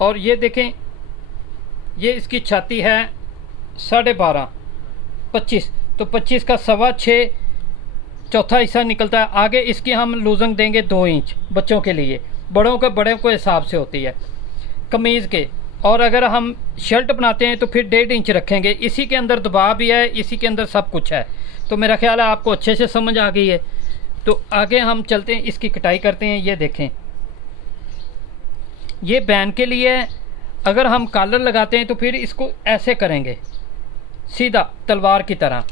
और ये देखें, ये इसकी छाती है 12.5 25, तो 25 का 6.25 चौथा हिस्सा निकलता है। आगे इसकी हम लूजंग देंगे 2 इंच बच्चों के लिए, बड़ों के हिसाब से होती है कमीज़ के। और अगर हम शर्ट बनाते हैं तो फिर 1.5 इंच रखेंगे। इसी के अंदर दबाव भी है, इसी के अंदर सब कुछ है। तो मेरा ख्याल है आपको अच्छे से समझ आ गई है। तो आगे हम चलते हैं, इसकी कटाई करते हैं। ये देखें, ये बैन के लिए है। अगर हम कॉलर लगाते हैं तो फिर इसको ऐसे करेंगे, सीधा तलवार की तरह।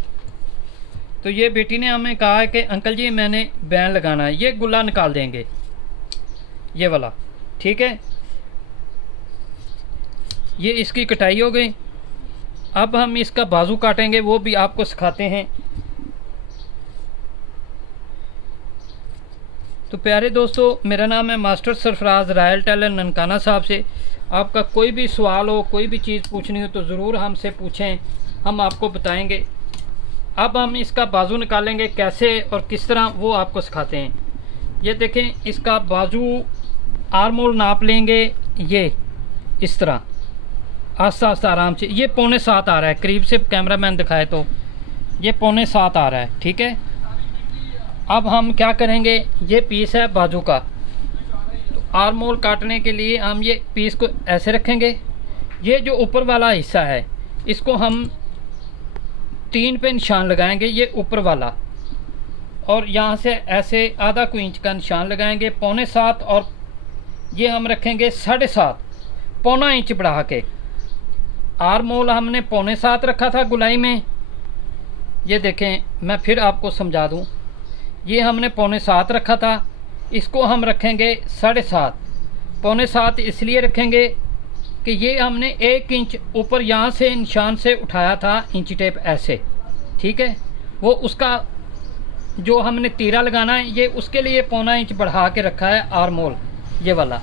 तो ये बेटी ने हमें कहा है कि अंकल जी मैंने बैन लगाना है, ये गुल्ला निकाल देंगे, ये वाला, ठीक है। ये इसकी कटाई हो गई। अब हम इसका बाजू काटेंगे, वो भी आपको सिखाते हैं। तो प्यारे दोस्तों, मेरा नाम है master Sarfaraz royal tailor Nankana Sahib से। आपका कोई भी सवाल हो, कोई भी चीज़ पूछनी हो तो ज़रूर हमसे पूछें, हम आपको बताएंगे। अब हम इसका बाजू निकालेंगे कैसे और किस तरह, वो आपको सिखाते हैं। ये देखें, इसका बाजू आर्म होल नाप लेंगे, ये इस तरह आस्ता आस्ता आराम से। ये 6.25 आ रहा है, करीब से कैमरा मैन दिखाए तो ये 6.25 आ रहा है, ठीक है। अब हम क्या करेंगे, ये पीस है बाजू का। तो आर्म होल काटने के लिए हम ये पीस को ऐसे रखेंगे। ये जो ऊपर वाला हिस्सा है इसको हम 3 पे निशान लगाएंगे, ये ऊपर वाला, और यहाँ से ऐसे आधा इंच का निशान लगाएंगे 6.25, और ये हम रखेंगे 7.5, पौना इंच बढ़ा के। आर्म होल हमने 6.25 रखा था गुलाई में। ये देखें, मैं फिर आपको समझा दूं, ये हमने 6.25 रखा था, इसको हम रखेंगे 7.5। 6.25 इसलिए रखेंगे कि ये हमने 1 इंच ऊपर यहाँ से निशान से उठाया था इंची टेप ऐसे, ठीक है। वो उसका जो हमने तीरा लगाना है, ये उसके लिए 0.25 इंच बढ़ा के रखा है आर्म होल, ये वाला।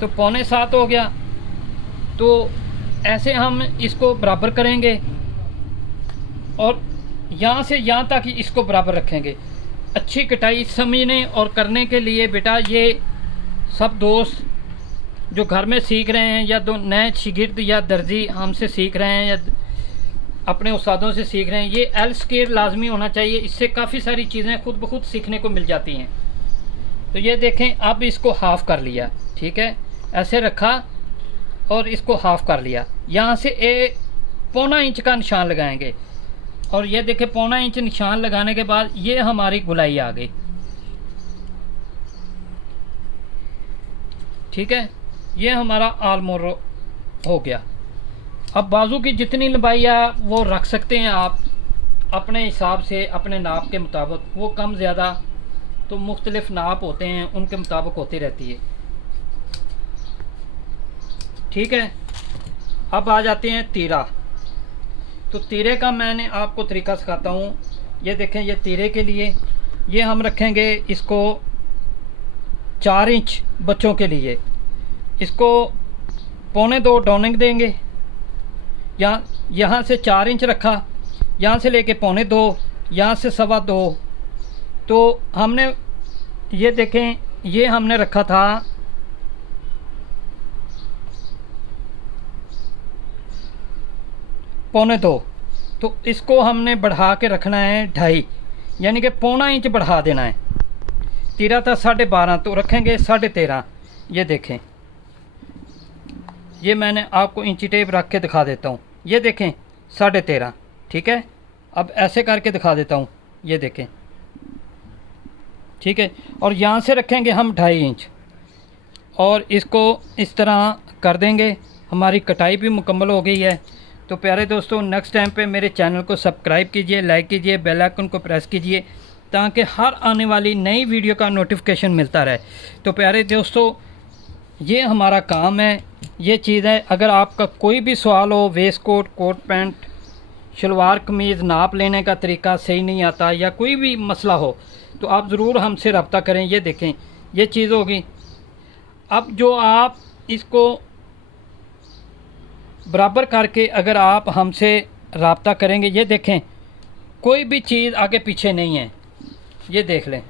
तो 6.25 हो गया। तो ऐसे हम इसको बराबर करेंगे और यहाँ से यहाँ तक इसको बराबर रखेंगे। अच्छी कटाई समझने और करने के लिए बेटा, ये सब दोस्त जो घर में सीख रहे हैं, या दो नए शिगिर्द या दर्जी हमसे सीख रहे हैं, या अपने उस्तादों से सीख रहे हैं, ये एल स्केल लाजमी होना चाहिए। इससे काफ़ी सारी चीज़ें खुद ब खुद सीखने को मिल जाती हैं। तो ये देखें, अब इसको हाफ़ कर लिया, ठीक है, ऐसे रखा और इसको हाफ़ कर लिया। यहाँ से 0.25 इंच का निशान लगाएंगे, और ये देखें 0.25 इंच निशान लगाने के बाद ये हमारी गुलाई आ गई, ठीक है। ये हमारा आर्म होल हो गया। अब बाजू की जितनी लंबाई है वो रख सकते हैं आप अपने हिसाब से, अपने नाप के मुताबिक। वो कम ज़्यादा तो मुख्तलिफ नाप होते हैं, उनके मुताबिक होती रहती है, ठीक है। अब आ जाते हैं तीरा। तो तीरे का मैंने आपको तरीका सिखाता हूँ। ये देखें, ये तीरे के लिए ये हम रखेंगे इसको 4 इंच बच्चों के लिए। इसको 1.25 डाउनिंग देंगे। यहाँ से 4 इंच रखा, यहाँ से लेके 1.25, यहाँ से 2.25। तो हमने ये देखें, ये हमने रखा था 1.25। तो इसको हमने बढ़ा के रखना है 2.5, यानी कि 0.25 इंच बढ़ा देना है। तीरा था 12.5, तो रखेंगे 13.5। ये देखें, ये मैंने आपको इंची टेप रख के दिखा देता हूँ। ये देखें 13.5, ठीक है। अब ऐसे करके दिखा देता हूँ, ये देखें, ठीक है। और यहाँ से रखेंगे हम 2.5 इंच, और इसको इस तरह कर देंगे। हमारी कटाई भी मुकम्मल हो गई है। तो प्यारे दोस्तों, नेक्स्ट टाइम पे मेरे चैनल को सब्सक्राइब कीजिए, लाइक कीजिए, बेल आइकन को प्रेस कीजिए, ताकि हर आने वाली नई वीडियो का नोटिफिकेशन मिलता रहे। तो प्यारे दोस्तों, ये हमारा काम है, ये चीज़ है। अगर आपका कोई भी सवाल हो, waistcoat, coat pant, shalwar kameez नाप लेने का तरीका सही नहीं आता, या कोई भी मसला हो, तो आप ज़रूर हमसे रब्ता करें। ये देखें, ये चीज़ होगी। अब जो आप इसको बराबर करके अगर आप हमसे रब्ता करेंगे, ये देखें, कोई भी चीज़ आगे पीछे नहीं है, ये देख लें।